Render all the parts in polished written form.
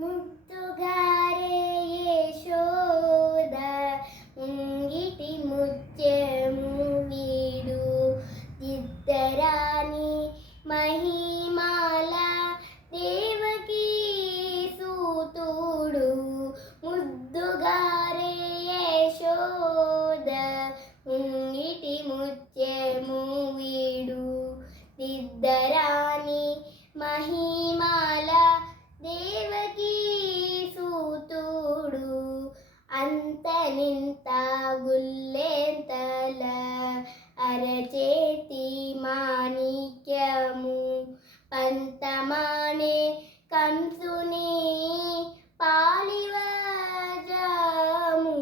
ముద్దుగారే యశోద ముంగిటి ముత్యము వీడు ఇద్దరాని మహిమాల దేవకీ సూతుడు ముద్దుగారే యశోద ముంగిటి ముత్యము వీడు ఇద్దరాని మహిమాల దేవకీ సూతుడు అంతనింత గుల్లెంతల అరచేతి మాణిక్యము పంతమానే కంసుని పాలివజము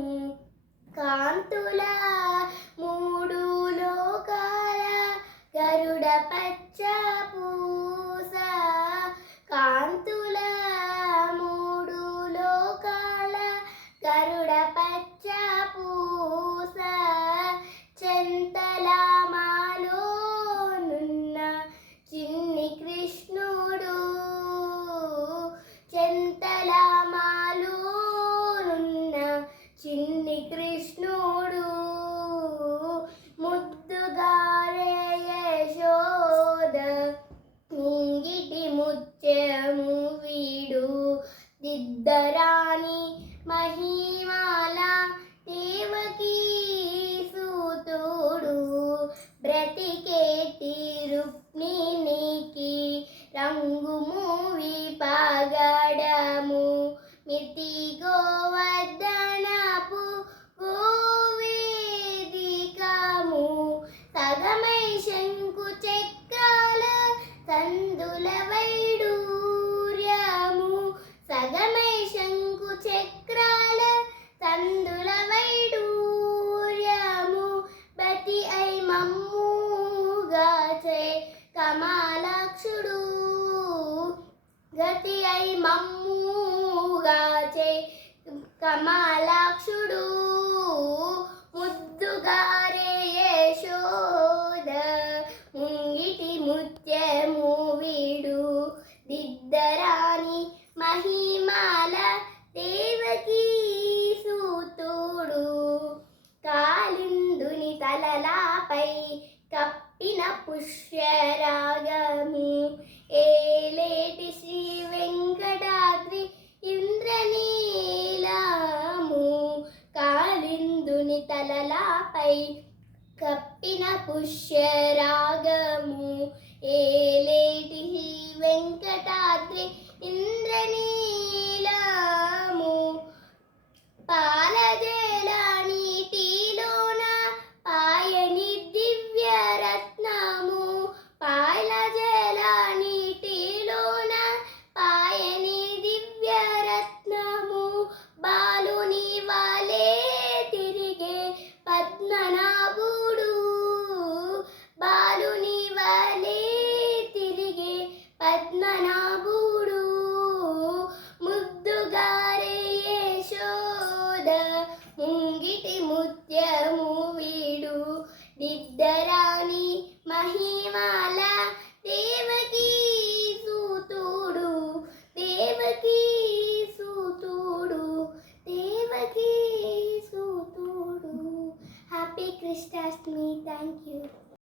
కాంతుల మూడు లోకాల గరుడ పచ్చ పూస కాంతుల మూడు లోకాల గరుడ పచ్చ పూస చెంతలామాలోనున్న చిన్ని కృష్ణుడు చెంతలామాలోనున్న చిన్ని కృష్ణుడు ముద్దుగారే యశోద ముంగిటి ముత్యము వీడు దిద్దరాని మహిమాల దేవకీ సూతుడు బ్రతికేటి రుక్మిణికి రంగు మూవి పగడము మితి గోవర్ధనపు గోవేదికము సగమై శంకు చక్రాల సందుల వైడూర్యము సగమై శంకు చక్రాల సందుల వైడూర్యము బతి ఐ మమ్ముగాచే కమలాక్షుడు గతి ఐ మమ్ముగాచే కమలాక్షుడు ముద్దుగారే యశోద ముంగిటి ముత్యము వీడు దిద్దరాని మహిమాల దేవకీ సూతుడు కాళిందుని తలలాపై కప్పిన పుష్యరాగము ఏలేటి శ్రీ వెంకటాద్రి ఇంద్రనీలము కాళిందుని తలలాపై కప్పిన పుష్యరాగము ఏలే